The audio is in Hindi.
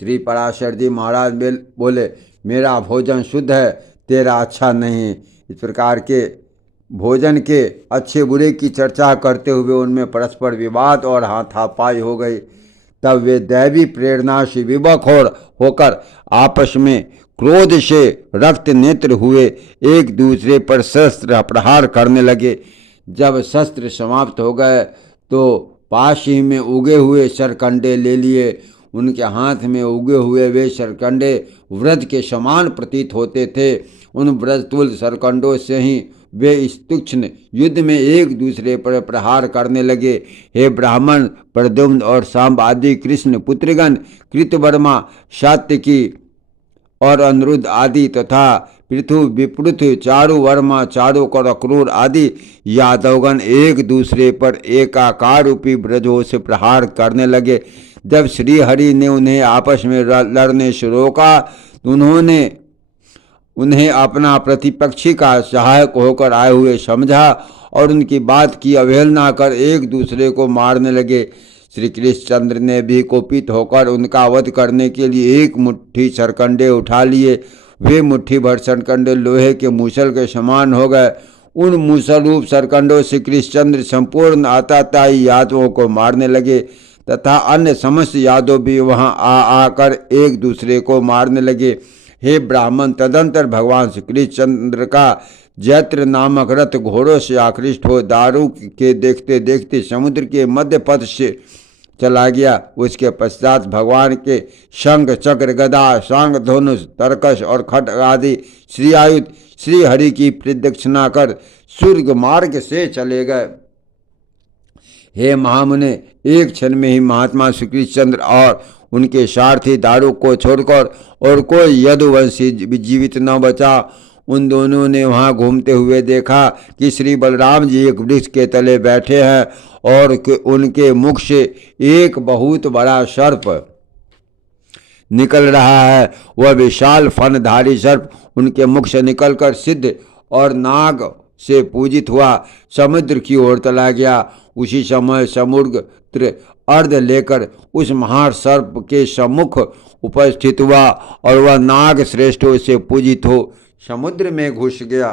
श्री पराशर जी महाराज बोले, मेरा भोजन शुद्ध है, तेरा अच्छा नहीं। इस प्रकार के भोजन के अच्छे बुरे की चर्चा करते हुए उनमें परस्पर विवाद और हाथापाई हो गई। तब वे दैवी प्रेरणा से विवश होकर आपस में क्रोध से रक्त नेत्र हुए एक दूसरे पर शस्त्र प्रहार करने लगे। जब शस्त्र समाप्त हो गए तो पास ही में उगे हुए सरकंडे ले लिए। उनके हाथ में उगे हुए वे सरकंडे वृद्ध के समान प्रतीत होते थे। उन वृद्धतुल्य सरकंडों से ही वे इस तीक्ष्ण युद्ध में एक दूसरे पर प्रहार करने लगे। हे ब्राह्मण, प्रद्युम्न और सांब आदि कृष्ण पुत्रगण, कृतवर्मा, सात्यकी और अनिरुद्ध आदि तथा पृथु विपृथु, चारु वर्मा, चारुकर, अक्रूर आदि यादवगण एक दूसरे पर एकाकार रूपी ब्रजों से प्रहार करने लगे। जब श्री हरि ने उन्हें आपस में लड़ने से रोका तो उन्होंने उन्हें अपना प्रतिपक्षी का सहायक होकर आए हुए समझा और उनकी बात की अवहेलना कर एक दूसरे को मारने लगे। श्री कृष्णचंद्र ने भी कोपित होकर उनका वध करने के लिए एक मुट्ठी सरकंडे उठा लिए। वे मुट्ठी भर सरकंडे लोहे के मूसल के समान हो गए। उन मूसल रूप सरकंडों से कृष्णचंद्र संपूर्ण आताताई यादवों को मारने लगे तथा अन्य समस्त यादव भी वहां आकर एक दूसरे को मारने लगे। हे ब्राह्मण, तदंतर भगवान श्री कृष्णचंद्र का जैत्र नामक रथ घोड़ों से आकृष्ट हो दारू के देखते देखते समुद्र के मध्य पथ से चला गया। उसके पश्चात भगवान के शंख, चक्र, गदा, सांग, धनुष, तरकश और खड्ग आदि श्री आयुध श्री हरि की प्रदक्षिणा कर स्वर्ग मार्ग से चले गए। हे महामुने, एक क्षण में ही महात्मा श्री कृष्णचंद्र और उनके सारथी दारुक को छोड़कर और कोई यदुवंशी जीवित न बचा। उन दोनों ने वहां घूमते हुए देखा कि श्री बलराम जी एक वृक्ष के तले बैठे हैं और उनके मुख से एक बहुत बड़ा सर्प निकल रहा है। वह विशाल फनधारी सर्प उनके मुख से निकलकर सिद्ध और नाग से पूजित हुआ समुद्र की ओर चला गया। उसी समय समुद्र अर्ध लेकर उस महासर्प के सम्मुख उपस्थित हुआ और वह नाग श्रेष्ठों से पूजित हो समुद्र में घुस गया।